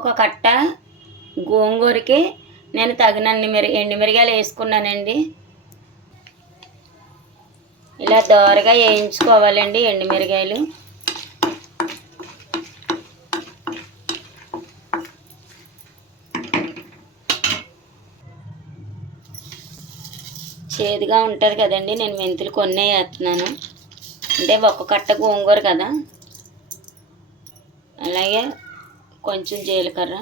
ఒక కట్ట గోంగూరకి నేను తగినన్ని మిర ఎండుమిరగాయలు వేసుకున్నానండి. ఇలా దోరగా వేయించుకోవాలండి ఎండుమిరగాయలు చేదుగా ఉంటుంది కదండి నేను మెంతులు కొన్నే వేస్తున్నాను. అంటే ఒక కట్ట గోంగూర కదా. అలాగే కొంచెం జీలకర్ర.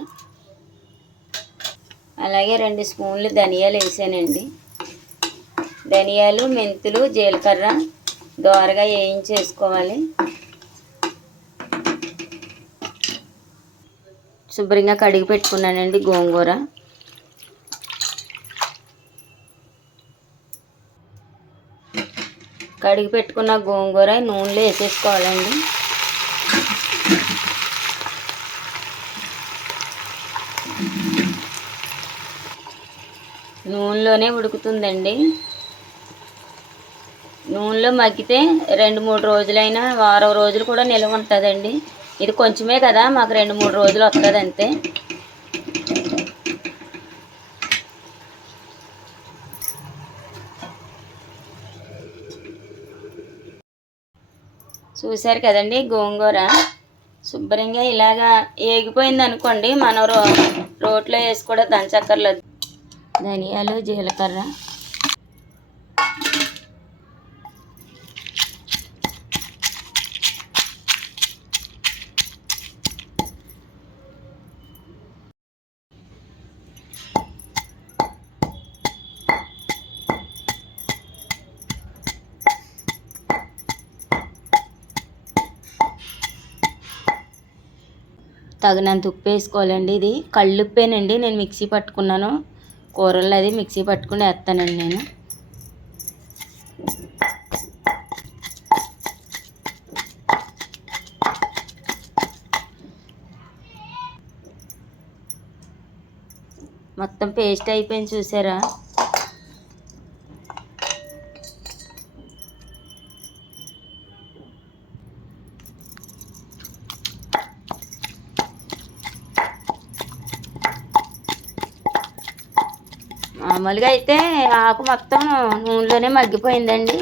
అలాగే రెండు స్పూన్లు ధనియాలు వేసానండి. ధనియాలు మెంతులు జీలకర్ర దోరగా వేయించేసుకోవాలి. శుభ్రంగా కడిగి పెట్టుకున్నానండి గోంగూర. కడిగి పెట్టుకున్న గోంగూర నూనెలో వేసేసుకోవాలండి. నూనెలోనే ఉడుకుతుందండి. నూనెలో మగ్గితే రెండు మూడు రోజులైనా వారం రోజులు కూడా నిల్వ ఉంటుందండి. ఇది కొంచెమే కదా మాకు రెండు మూడు రోజులు వస్తుంది అంతే. చూశారు కదండి గోంగూర? శుభ్రంగా ఇలాగా ఏగిపోయింది అనుకోండి మనం రో రోట్లో వేసి కూడా దంచక్కర్లేదు. ధనియాలు జీలకర్ర. తగినంత ఉప్పు వేసుకోవాలండి ఇది. కళ్ళుప్పేనండి నేను మిక్సీ పట్టుకున్నాను. కూరల్లో అది మిక్సీ పట్టుకుని వేస్తానండి నేను. మొత్తం పేస్ట్ అయిపోయింది చూసారా? మామూలుగా అయితే ఆకు మొత్తం నూనెలోనే మగ్గిపోయిందండి.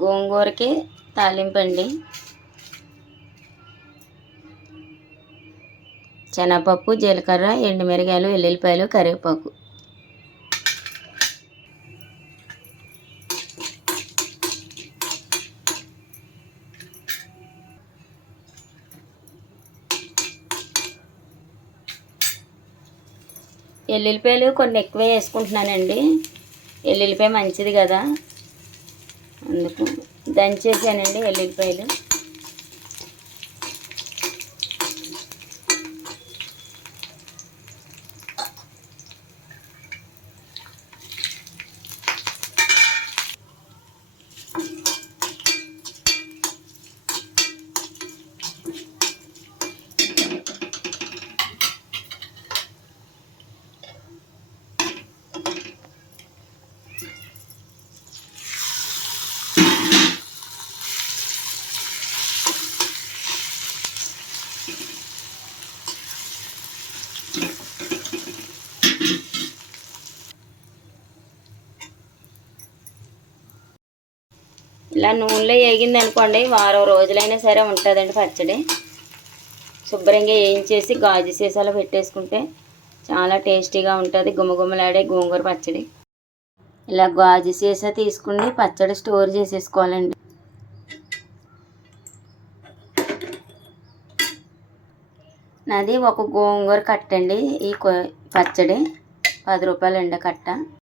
గోంగూరకి తాలింపండి. శనగపప్పు జీలకర్ర ఎండుమిరగాయలు వెల్లుల్లిపాయలు కరివేపాకు. ఎల్లుల్లిపాయలు కొన్ని ఎక్కువ వేసుకుంటున్నానండి. ఎల్లుల్లిపాయ మంచిది కదా. అందుకు దంచేసానండి ఎల్లుల్లిపాయలు. ఇలా నూనెలో వేగింది అనుకోండి వారం రోజులైనా సరే ఉంటుందండి పచ్చడి. శుభ్రంగా వేయించేసి గాజు సీసాలో పెట్టేసుకుంటే చాలా టేస్టీగా ఉంటుంది గుమగుమలాడే గోంగూర పచ్చడి. ఇలా గాజు సీసా తీసుకుని పచ్చడి స్టోర్ చేసేసుకోవాలండి. నాది ఒక గోంగూర కట్టండి ఈ కొ- పచ్చడి పది రూపాయలు కట్ట.